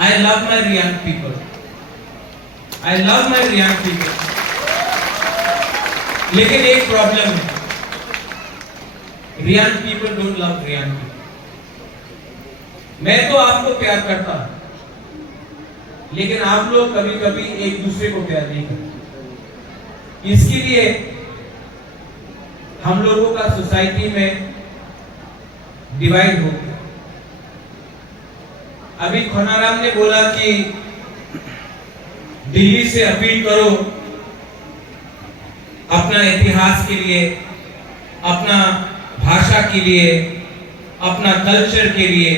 I love my Riyang people. I love my Riyang people. लेकिन एक problem है, Riyang people don't love Riyang people. मैं तो आपको प्यार करता हूं, लेकिन आप लोग कभी कभी एक दूसरे को प्यार नहीं करते। इसके लिए हम लोगों का सोसाइटी में डिवाइड हो गया। अभी खनाराम ने बोला कि दिल्ली से अपील करो अपना इतिहास के लिए, अपना भाषा के लिए, अपना कल्चर के लिए।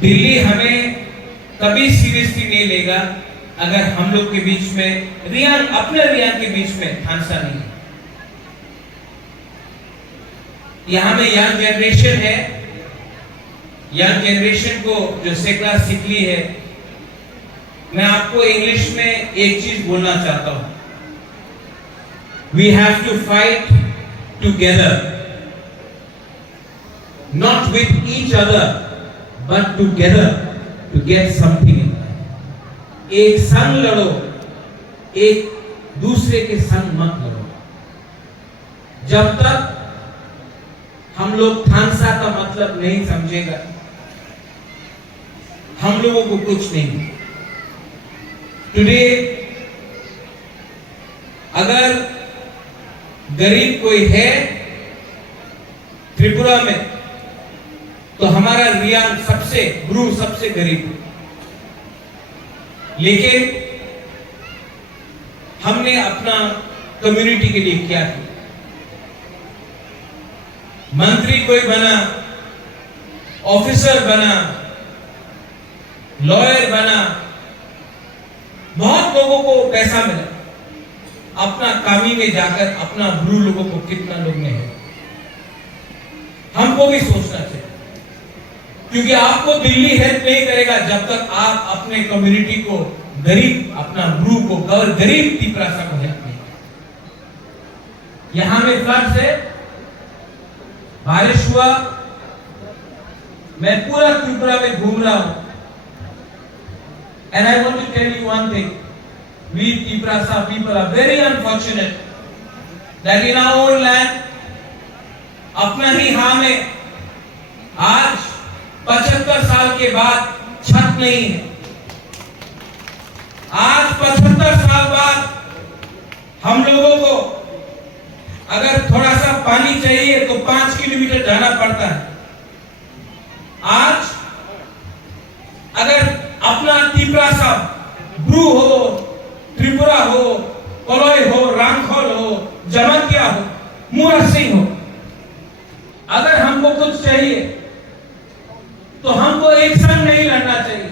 दिल्ली हमें कभी सीरियसली नहीं लेगा अगर हम लोग के बीच में रियांग, अपने रियांग के बीच में थानसा नहीं है। यहां में यंग जनरेशन है, यंग जनरेशन को जो सेकला सिकली है। मैं आपको इंग्लिश में एक चीज बोलना चाहता हूं, we have to fight together, not with each other but together to get something in life. एक संग लड़ो, एक दूसरे के संग मत लड़ो। जब तक हम लोग थानसा का मतलब नहीं समझेगा, हम लोगों को कुछ नहीं। टुडे अगर गरीब कोई है त्रिपुरा में, तो हमारा रियांग सबसे ब्रू सबसे गरीब है। लेकिन हमने अपना कम्युनिटी के लिए क्या किया? मंत्री कोई बना, ऑफिसर बना, लॉयर बना, बहुत लोगों को पैसा मिला, अपना कामी में जाकर अपना ब्रू लोगों को कितना लोग ने है। हमको भी सोचना चाहिए, क्योंकि आपको दिल्ली हेल्प नहीं करेगा जब तक आप अपने कम्युनिटी को, गरीब अपना ब्रू को, गरीब तिपरासा को हेल्प नहीं। यहां में फ्लड से बारिश हुआ, मैं पूरा त्रिपुरा में घूम रहा हूं, and I want to tell you one thing, we Tiprasa people are very unfortunate that in our own land, अपना ही हाँ में आज 75 साल के बाद छत नहीं है। आज 75 साल बाद हम लोगों को अगर थोड़ा सा पानी चाहिए तो 5 किलोमीटर जाना पड़ता है। आज अगर अपना तिपरासा ब्रू हो, त्रिपुरा हो, कलोई हो, रांगखोल हो, जमतिया हो, मुरा सिंह हो, अगर हमको कुछ चाहिए तो हमको एक संग नहीं लड़ना चाहिए।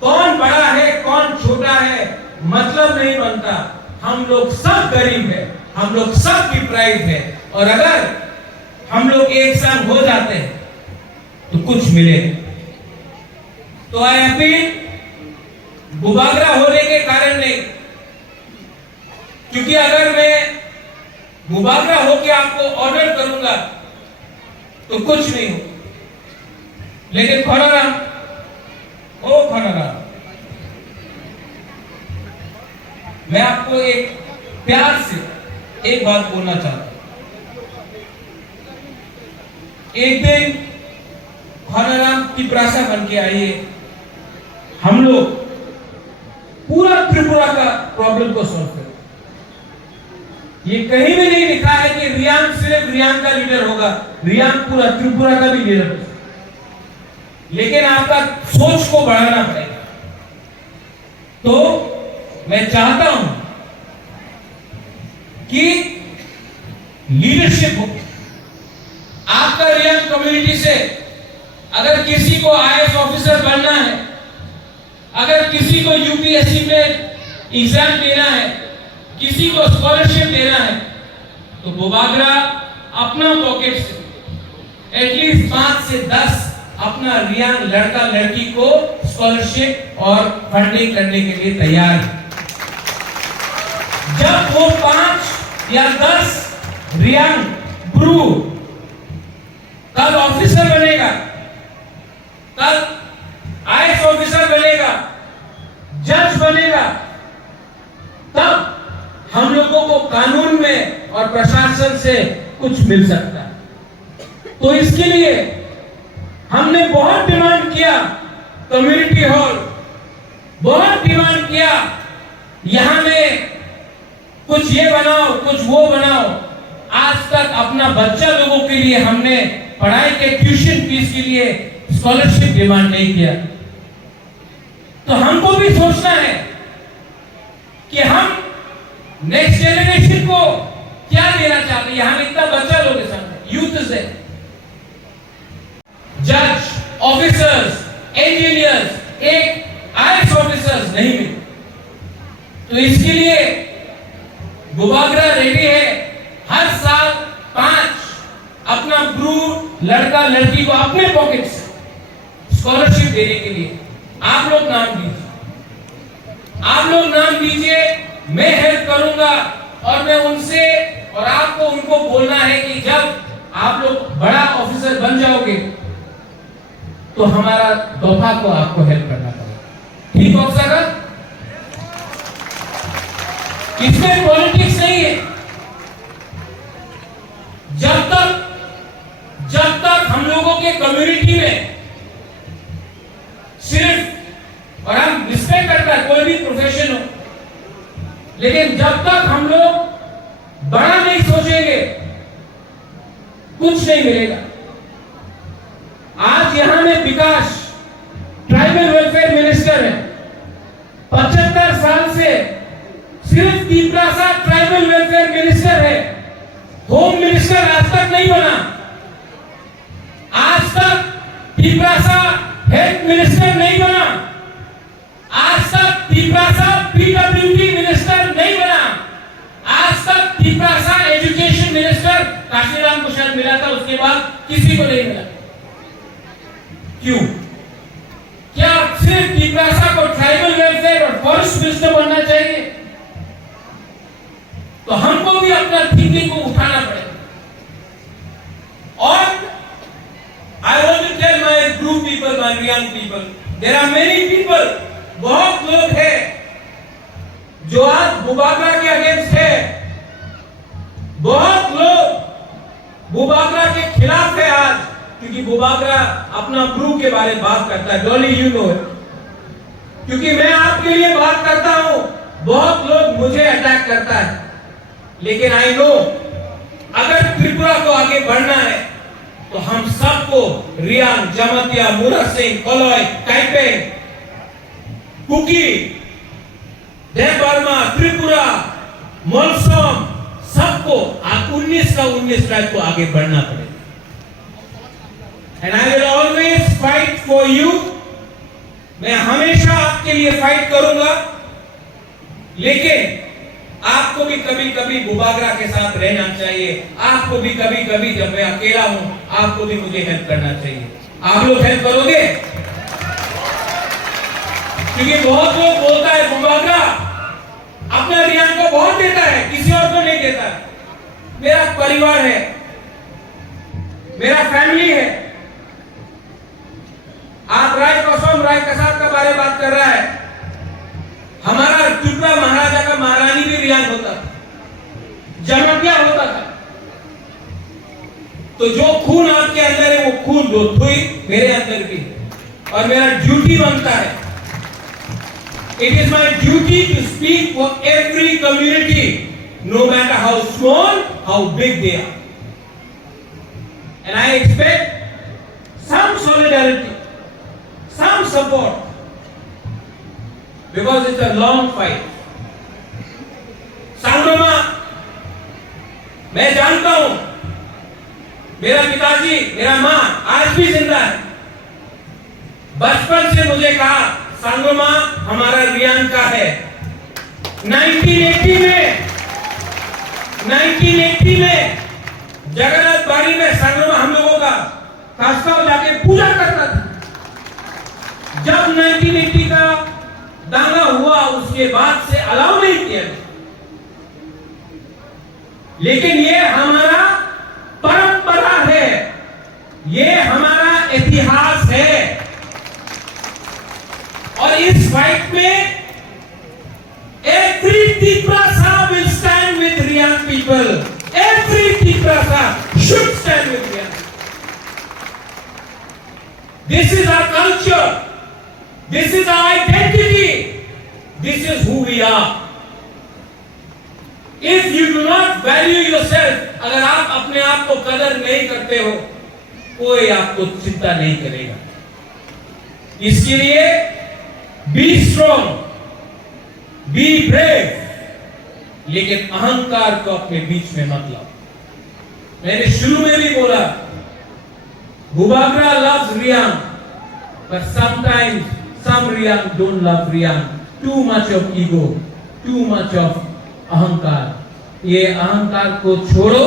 कौन बड़ा है कौन छोटा है मतलब नहीं बनता। हम लोग सब गरीब है, हम लोग सब डिप्राइव्ड है, और अगर हम लोग एक संग हो जाते हैं तो कुछ मिले। तो आई अपील, बुबागरा होने के कारण नहीं, क्योंकि अगर मैं बुबागरा होके आपको ऑर्डर करूंगा तो कुछ नहीं हो। लेकिन खनाराम, ओ खनाराम, मैं आपको एक प्यार से एक बात बोलना चाहता हूं। एक दिन खनाराम तिपरासा बन के आइए, हम लोग पूरा त्रिपुरा का प्रॉब्लम को सॉल्व करें। ये कहीं भी नहीं लिखा है कि रियांग सिर्फ रियांग का लीडर होगा, रियांग पूरा त्रिपुरा का भी लीडर होगा। लेकिन आपका सोच को बढ़ाना पड़ेगा। तो मैं चाहता हूं कि लीडरशिप हो आपका। रियांग कम्युनिटी से अगर किसी को आईएएस ऑफिसर बनना है, अगर किसी को यूपीएससी में एग्जाम देना है, किसी को स्कॉलरशिप देना है, तो बुबागरा अपना पॉकेट से एटलीस्ट 5 से 10 अपना रियांग लड़का लड़की को स्कॉलरशिप और फंडिंग करने के लिए तैयार है। जब वो 5 या 10 रियांग ब्रू कल ऑफिसर बनेगा, कल बनेगा तब हम लोगों को कानून में और प्रशासन से कुछ मिल सकता है। तो इसके लिए हमने बहुत डिमांड किया, कम्युनिटी हॉल, बहुत डिमांड किया, यहां में कुछ ये बनाओ, कुछ वो बनाओ। आज तक अपना बच्चा लोगों के लिए हमने पढ़ाई के ट्यूशन फीस के लिए स्कॉलरशिप डिमांड नहीं किया। तो हमको भी सोचना है कि हम नेक्स्ट जनरेशन को क्या देना चाहते हैं। यहां इतना बच्चा लोग के सामने यूथ से जज, ऑफिसर्स, इंजीनियर्स, एक आईएएस ऑफिसर्स नहीं मिले। तो इसके लिए गुबागरा रेडी है हर साल 5 अपना ब्रू लड़का लड़की को अपने पॉकेट से स्कॉलरशिप देने के लिए आप लोग नाम दीजिए, आप लोग नाम दीजिए, मैं हेल्प करूंगा। और मैं उनसे और आपको उनको बोलना है कि जब आप लोग बड़ा ऑफिसर बन जाओगे तो हमारा दोफा को आपको हेल्प करना पड़ेगा। ठीक ऑफिसर, इसमें पॉलिटिक्स नहीं है। जब तक हम लोगों के कम्युनिटी में सिर्फ, और हम रिस्पेक्ट करता है कोई भी प्रोफेशन हो, लेकिन जब तक हम लोग बड़ा नहीं सोचेंगे कुछ नहीं मिलेगा। आज यहां में विकास ट्राइबल वेलफेयर मिनिस्टर है, 75 साल से सिर्फ पीपरासा ट्राइबल वेलफेयर मिनिस्टर है, होम मिनिस्टर आज तक नहीं बना। आज तक पीपरासा हेल्थ मिनिस्टर नहीं बना। आज तक पीपरासा पीडब्ल्यूडी मिनिस्टर नहीं बना। आज तक पीपरासा एजुकेशन मिनिस्टर काशीराम को शायद मिला था, उसके बाद किसी को नहीं मिला। क्यों? क्या सिर्फ पीपरासा को ट्राइबल वेलफेयर और फॉरेस्ट मिनिस्टर बनना चाहिए? तो हमको भी अपना थिंकिंग को उठाना पड़ेगा। और I want to tell my group people, my young people, there are many people, बहुत लोग हैं जो आज बुबागरा के अगेंस्ट है, बहुत लोग बुबागरा के खिलाफ है आज, क्योंकि बुबागरा अपना ब्रू के बारे में बात करता है। डॉली यू नो, क्योंकि मैं आपके लिए बात करता हूं, बहुत लोग मुझे अटैक करता है, लेकिन आई नो अगर त्रिपुरा को आगे बढ़ना है तो हम सबको रियांग, जमतिया, मुरा सिंह, कोलोई, काइपेंग, कुकी, देवबर्मा, त्रिपुरा, मोलसोम, सबको 19 का 19 ट्राइब को आगे बढ़ना पड़ेगा। And I will always fight for you. मैं हमेशा आपके लिए फाइट करूंगा, लेकिन आपको भी कभी कभी बुबागरा के साथ रहना चाहिए। आपको भी कभी कभी जब मैं अकेला हूं, आपको भी मुझे हेल्प करना चाहिए। आप लोग हेल्प करोगे? क्योंकि बहुत लोग बोलता है बुबागरा अपना रियान को बहुत देता है, किसी और को नहीं देता। मेरा परिवार है, मेरा फैमिली है। आप राय कसम, राय कसाब का बारे बात कर रहा है। हमारा त्रिपुरा महाराजा का महारानी भी रियांग होता था, जमतिया होता था। तो जो खून आपके अंदर है वो खून लोथुई मेरे अंदर भी है, और मेरा ड्यूटी बनता है। It is my duty to speak for every community, no matter how small, how big they are. And I expect some solidarity, some support, because it's a long fight. सांगरोमा, मैं जानता हूं मेरा पिताजी, मेरा मां आज भी जिंदा है। बचपन से मुझे कहा सांगरोमा हमारा रियांग का है। 1980 में जगन्नाथ बाड़ी में सांगरोमा हम लोगों का खासकर जाके पूजा करता था। जब 1980 का दांगा हुआ उसके बाद से अलाउ नहीं किया, लेकिन ये हमारा परंपरा है, ये हमारा इतिहास है। और इस फाइट में people, every Tiprasa should stand with Riyan. This is our culture. This is our identity. This is who we are. If you do not value yourself, अगर आप अपने आप को कदर नहीं करते हो, कोई आपको चिंता नहीं करेगा। इसके लिए बी स्ट्रॉन्ग, बी ब्रेव, लेकिन अहंकार को अपने बीच में मत लाओ। मैंने शुरू में भी बोला, Bhubagra loves Riyan, but sometimes some Riyan don't love Riyan. Too much of ego, too much of अहंकार। ये अहंकार को छोड़ो,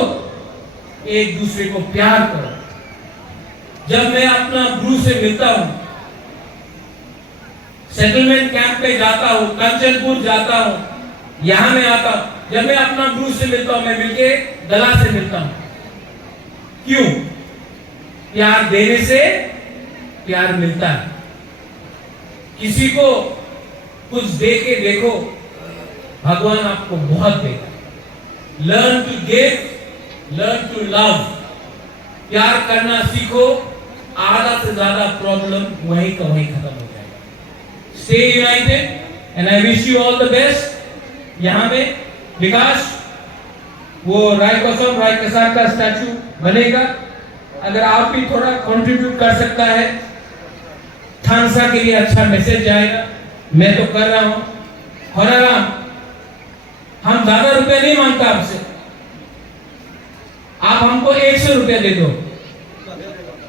एक दूसरे को प्यार करो। जब मैं अपना गुरु से मिलता हूं, सेटलमेंट कैंप पे जाता हूं, कंचनपुर जाता हूं, यहां मैं आता हूं, जब मैं अपना गुरु से मिलता हूं, मैं मिलके गला से मिलता हूं। क्यों? प्यार देने से प्यार मिलता है। किसी को कुछ दे के देखो, भगवान आपको बहुत देगा। Learn to give, learn to love. प्यार करना सीखो, आधा से ज्यादा प्रॉब्लम वहीं का वहीं खत्म हो जाएगा। Stay United and I wish you all the best. यहाँ में विकास, वो राय कसम राय कसार का स्टैचू बनेगा। अगर आप भी थोड़ा कंट्रीब्यूट कर सकता है, थानसा के लिए अच्छा मैसेज जाएगा। मैं तो कर रहा हूं। हराराम, हम ज्यादा रुपए नहीं मांगता आपसे, आप हमको 100 रुपया दे दो,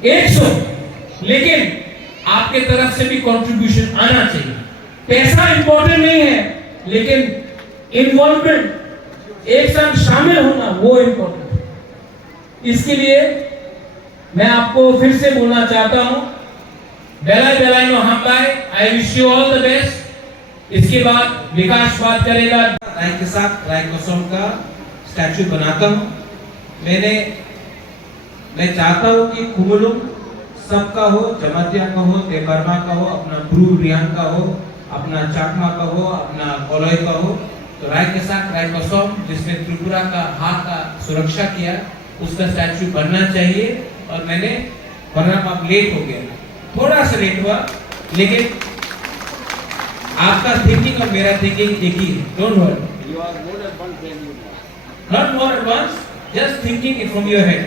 100, लेकिन आपके तरफ से भी कंट्रीब्यूशन आना चाहिए। पैसा इंपॉर्टेंट नहीं है, लेकिन इन्वॉल्वमेंट, एक साथ शामिल होना, वो इंपॉर्टेंट है। इसके लिए मैं आपको फिर से बोलना चाहता हूं, बेलाई बेलाई नो हम bye, I wish you all the best. इसके बाद विकास बात करेगा। राय के साथ राय कसम का स्टैचू बनाता हूं। मैं चाहता हूं कि कुमुलुम सबका हो, जमातिया का हो, तेबरमा का हो, अपना ब्रू रियान का हो, अपना चाकमा का हो, अपना कोलोई का हो। तो राय के साथ राय कसम, जिसने त्रिपुरा का हाथ का सुरक्षा किया, उसका स्टैचू बनना चाहिए। और मैंने, वरना आप लेट हो गया, थोड़ा सा लेट हुआ, लेकिन आपका थिंकिंग और मेरा थिंकिंग एक ही है। Don't worry, you are more advance than you, not more advance, just thinking it from your head.